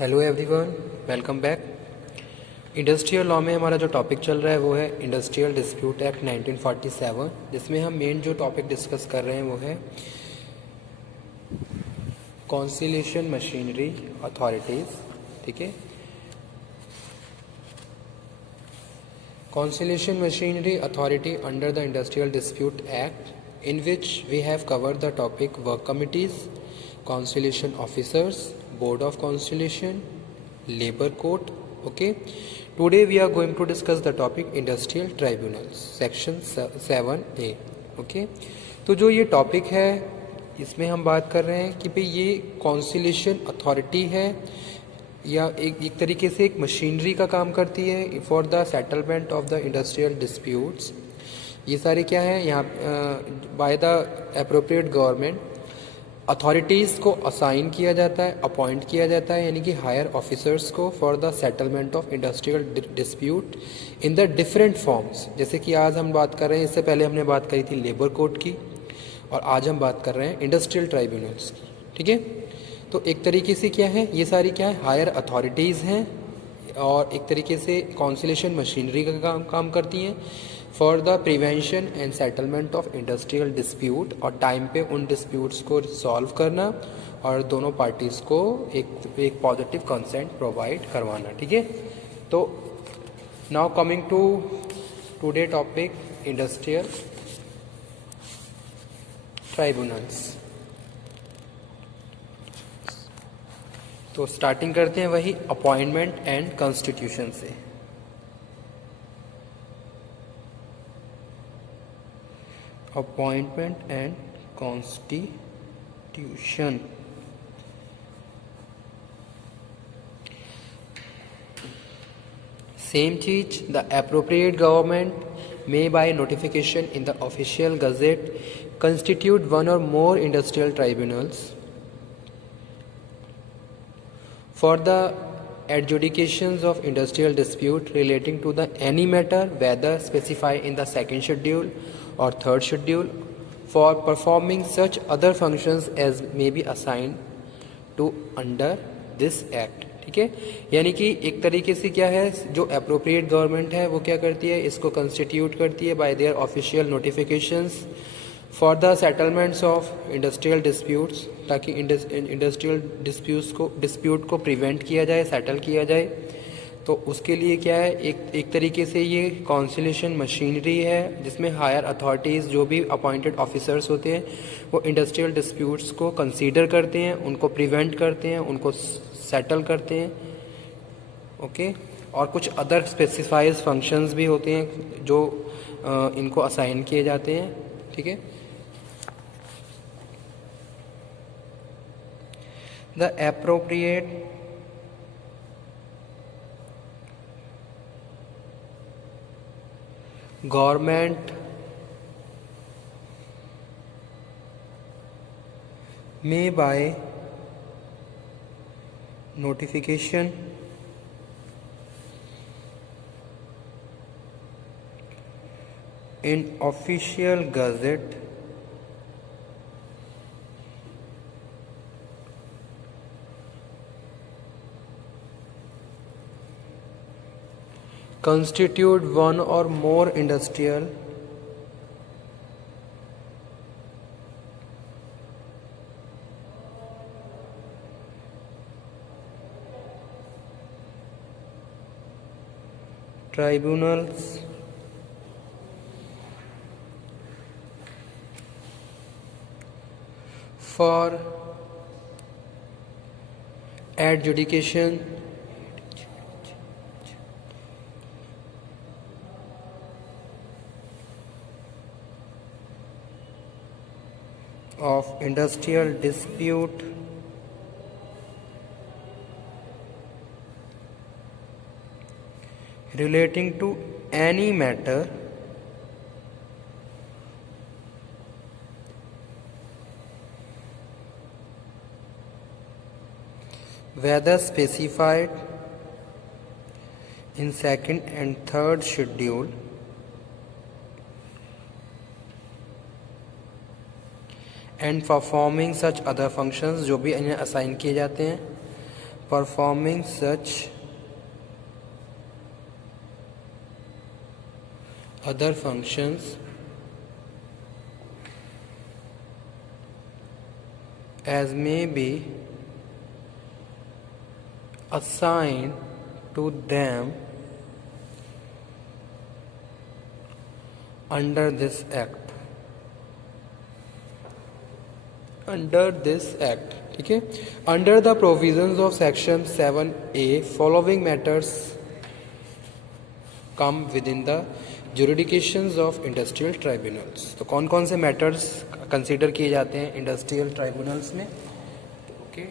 Hello everyone, welcome back. Industrial law में हमारा जो टॉपिक चल रहा है वो है इंडस्ट्रियल डिस्प्यूट एक्ट 1947, जिसमें हम मेन जो टॉपिक डिस्कस कर रहे हैं वो है कॉन्सिलेशन मशीनरी अथॉरिटीज़। ठीक है, conciliation machinery authority under the industrial dispute act, in which we have covered the topic work committees, conciliation officers, board of conciliation, labor court. Okay, today we are going to discuss the topic industrial tribunals, section 7A. okay, तो जो ये topic है इसमें हम बात कर रहे हैं कि भाई ये कॉन्सिलेशन अथॉरिटी है या एक तरीके से एक मशीनरी का काम करती है for the settlement of the industrial disputes. ये सारे क्या है यहाँ by the appropriate government authorities को असाइन किया जाता है, अपॉइंट किया जाता है, यानी कि हायर ऑफिसर्स को for the settlement of industrial dispute in the different forms. जैसे कि आज हम बात कर रहे हैं, इससे पहले हमने बात करी थी लेबर कोर्ट की और आज हम बात कर रहे हैं इंडस्ट्रियल ट्राइब्यूनल्स की। ठीक है, तो एक तरीके से क्या है, ये सारी क्या है हायर अथॉरिटीज़ हैं और एक तरीके से कॉन्सिलेशन मशीनरी का काम करती हैं for the prevention and settlement of industrial dispute, और टाइम पे उन डिस्प्यूट्स को सॉल्व करना और दोनों पार्टीज़ को एक पॉजिटिव कंसेंट प्रोवाइड करवाना। ठीक है, तो now coming to today topic industrial tribunals. तो स्टार्टिंग करते हैं वही अपॉइंटमेंट एंड कॉन्स्टिट्यूशन से। Appointment and constitution. सेम चीज, the appropriate government may by notification in the official gazette constitute one or more industrial tribunals for the adjudications of industrial dispute relating to the any matter whether specified in the second schedule or third schedule for performing such other functions as may be assigned to under this act। ठीक है, यानी कि एक तरीके से क्या है, जो अप्रोप्रिएट गवर्नमेंट है वो क्या करती है, इसको कंस्टिट्यूट करती है bye there official notifications for the settlements of industrial disputes, ताकि इंडस्ट्रियल डिस्प्यूट को प्रिवेंट किया जाए, सेटल किया जाए। तो उसके लिए क्या है, एक तरीके से ये कॉन्सिलेशन मशीनरी है जिसमें हायर अथॉरिटीज़ जो भी अपॉइंटेड ऑफिसर्स होते हैं वो इंडस्ट्रियल डिस्प्यूट्स को कंसीडर करते हैं, उनको प्रिवेंट करते हैं, उनको सेटल करते हैं। ओके, और कुछ अदर स्पेसिफाइड फंक्शंस भी होते हैं जो इनको असाइन किए जाते हैं। ठीक है, द एप्रोप्रिएट गवर्नमेंट में bye notification in official gazette constitute one or more industrial tribunals for adjudication of industrial dispute relating to any matter whether specified in second and third schedule and performing such other functions, जो भी इन्हें assign किए जाते हैं performing such other functions as may be assigned to them under this act, ठीक है. Under the provisions of section 7A, following matters come within the jurisdictions of industrial tribunals. तो कौन कौन से मैटर्स कंसीडर किए जाते हैं इंडस्ट्रियल ट्राइब्यूनल्स में? Okay,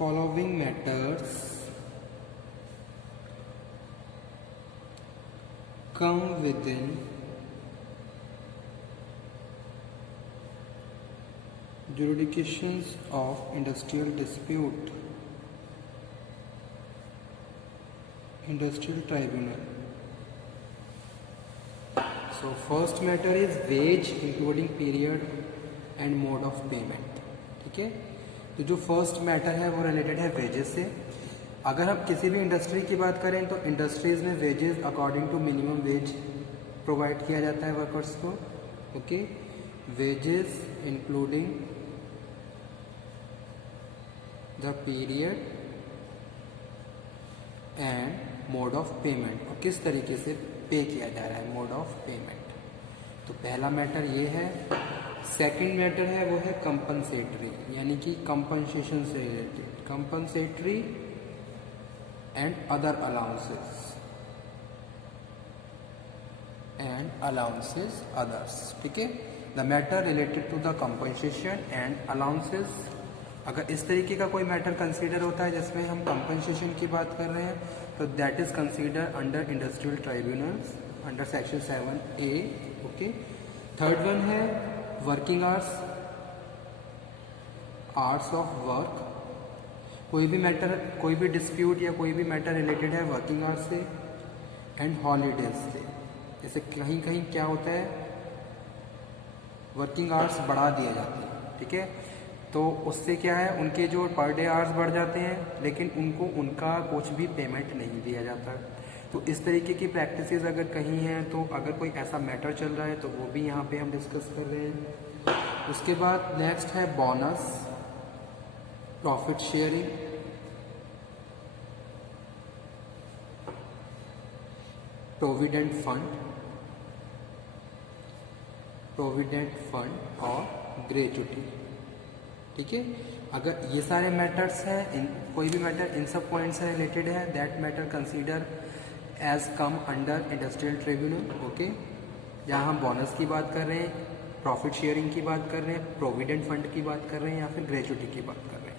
following matters come within jurisdictions of industrial dispute, industrial tribunal. So first matter is wage including period and mode of payment. ठीक है, तो जो फर्स्ट मैटर है वो रिलेटेड है वेजेस से. अगर हम किसी भी इंडस्ट्री की बात करें तो इंडस्ट्रीज में wages according to minimum wage provide किया जाता है वर्कर्स को. Okay, wages including the period and mode of payment, और किस तरीके से पे किया जा रहा है, मोड ऑफ पेमेंट. तो पहला मैटर ये है. सेकंड मैटर है वो है कंपनसेटरी, यानी कि कंपनसेशन से related, compensatory and other allowances others. ठीक है, the matter related to the compensation and allowances. अगर इस तरीके का कोई मैटर कंसीडर होता है जिसमें हम कंपनसेशन की बात कर रहे हैं तो that is consider under industrial tribunals under section 7A. Okay, third one है वर्किंग आवर्स ऑफ वर्क. कोई भी मैटर, कोई भी डिस्प्यूट या कोई भी मैटर रिलेटेड है वर्किंग आवर्स से एंड हॉलीडेज से. जैसे कहीं कहीं क्या होता है, वर्किंग आवर्स बढ़ा दिए जाते हैं. ठीक है, तो उससे क्या है, उनके जो पर डे आवर्स बढ़ जाते हैं लेकिन उनको उनका कुछ भी पेमेंट नहीं दिया जाता. तो इस तरीके की प्रैक्टिसेस अगर कहीं हैं तो अगर कोई ऐसा मैटर चल रहा है तो वो भी यहाँ पे हम डिस्कस कर रहे हैं. उसके बाद नेक्स्ट है bonus, profit sharing, provident fund और ग्रेजुटी. ठीक है, अगर ये सारे मैटर्स हैं, कोई भी मैटर इन सब पॉइंट से रिलेटेड है, that matter consider as come under industrial tribunal. Okay, जहाँ हम बोनस की बात कर रहे हैं, प्रॉफिट शेयरिंग की बात कर रहे हैं, प्रोविडेंट फंड की बात कर रहे हैं या फिर ग्रेजुटी की बात कर रहे हैं.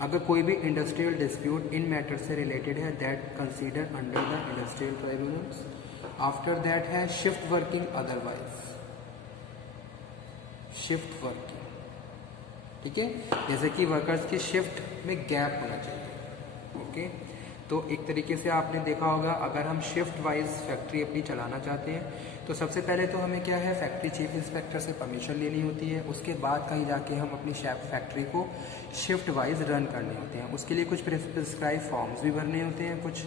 अगर कोई भी इंडस्ट्रियल डिस्प्यूट इन मैटर से रिलेटेड है, that consider under the industrial tribunals. After that है shift working, otherwise shift working. ठीक है, जैसे कि वर्कर्स की शिफ्ट में गैप होना चाहिए. ओके, तो एक तरीके से आपने देखा होगा, अगर हम शिफ्ट वाइज फैक्ट्री अपनी चलाना चाहते हैं तो सबसे पहले तो हमें क्या है, फैक्ट्री चीफ इंस्पेक्टर से परमिशन लेनी होती है. उसके बाद कहीं जाके हम अपनी फैक्ट्री को शिफ्ट वाइज रन करने होते हैं. उसके लिए कुछ प्रिस्क्राइब फॉर्म्स भी भरने होते हैं, कुछ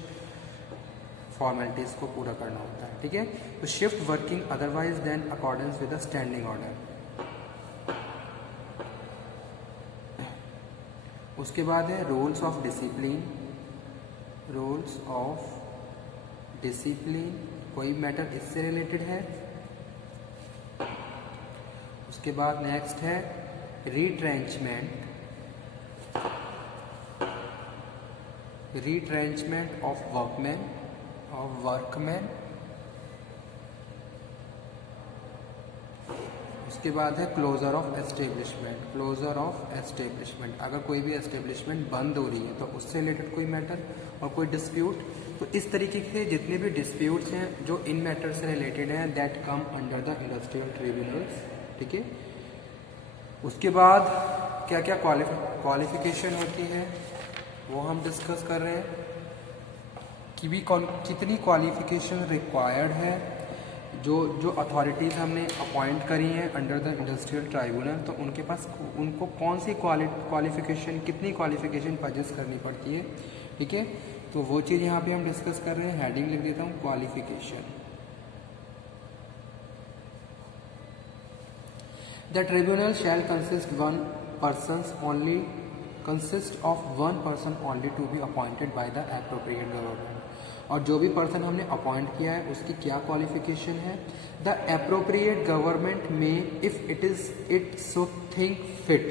फॉर्मेलिटीज़ को पूरा करना होता है. ठीक है, तो shift working otherwise then accordance with the standing order. उसके बाद है rules of discipline. Rules of discipline, कोई मैटर इससे रिलेटेड है. उसके बाद नेक्स्ट है रीट्रेंचमेंट ऑफ वर्कमैन. उसके बाद है क्लोजर ऑफ एस्टेब्लिशमेंट. अगर कोई भी एस्टेब्लिशमेंट बंद हो रही है तो उससे रिलेटेड कोई मैटर और कोई डिस्प्यूट. तो इस तरीके के जितने भी डिस्प्यूट्स हैं जो इन मैटर से रिलेटेड हैं, that come under the industrial tribunals. ठीक है, उसके बाद क्या क्या क्वालिफिकेशन होती है वो हम डिस्कस कर रहे हैं कि भी कितनी क्वालिफिकेशन रिक्वायर्ड है। जो अथॉरिटीज़ हमने अपॉइंट करी हैं अंडर द इंडस्ट्रियल ट्राइब्यूनल, तो उनके पास उनको कौन सी क्वालिफिकेशन, कितनी क्वालिफिकेशन पजेस करनी पड़ती है, ठीक है। तो वो चीज़ यहाँ पे हम डिस्कस कर रहे हैं। हेडिंग लिख देता हूँ, qualification. The tribunal shall consist of one person only to be appointed by the appropriate government. और जो भी पर्सन हमने अपॉइंट किया है उसकी क्या क्वालिफिकेशन है? The appropriate government may if it so think fit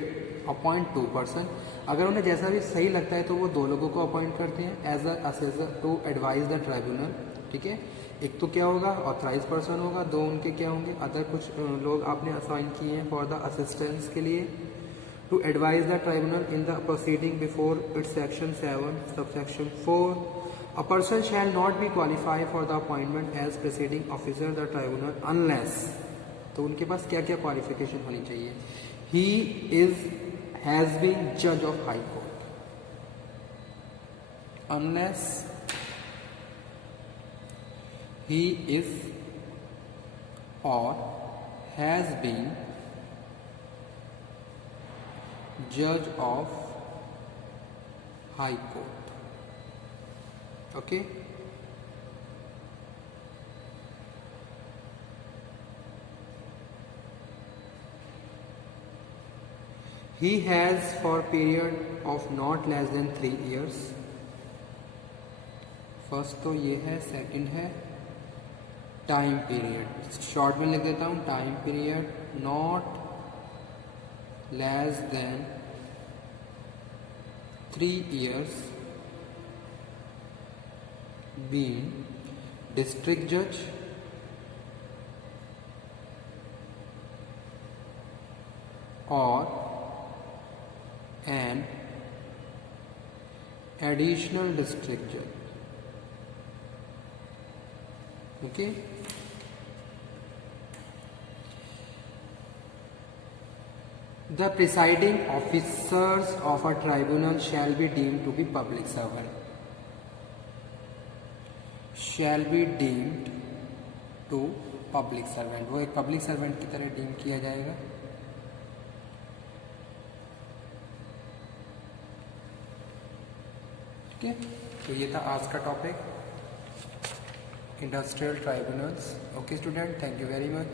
appoint 2 person. अगर उन्हें जैसा भी सही लगता है तो वो 2 लोगों को अपॉइंट करते हैं as assessor to advise the tribunal, ठीक है। एक तो क्या होगा, ऑथराइज पर्सन होगा, 2 उनके क्या होंगे, अदर कुछ लोग आपने असाइन किए हैं फॉर द असिस्टेंस के लिए, to advise the tribunal in the proceeding before its section 7 subsection 4। A person shall not be qualified for the appointment as preceding officer the tribunal unless, तो उनके पास क्या क्या क्वालिफिकेशन होनी चाहिए? He has been judge of high court, unless he is or has been judge of high court, okay. He has for period of not less than 3 years. First तो ये है, second है टाइम पीरियड, शॉर्ट में लिख देता हूँ, time period not less than 3 years, being district judge or an additional district judge, okay. The presiding officers of a tribunal shall be deemed to be public servant, shall be deemed to public servant, वो एक public servant की तरह deem किया जाएगा। ठीक है, तो ये था आज का topic, industrial tribunals. Okay student, thank you very much.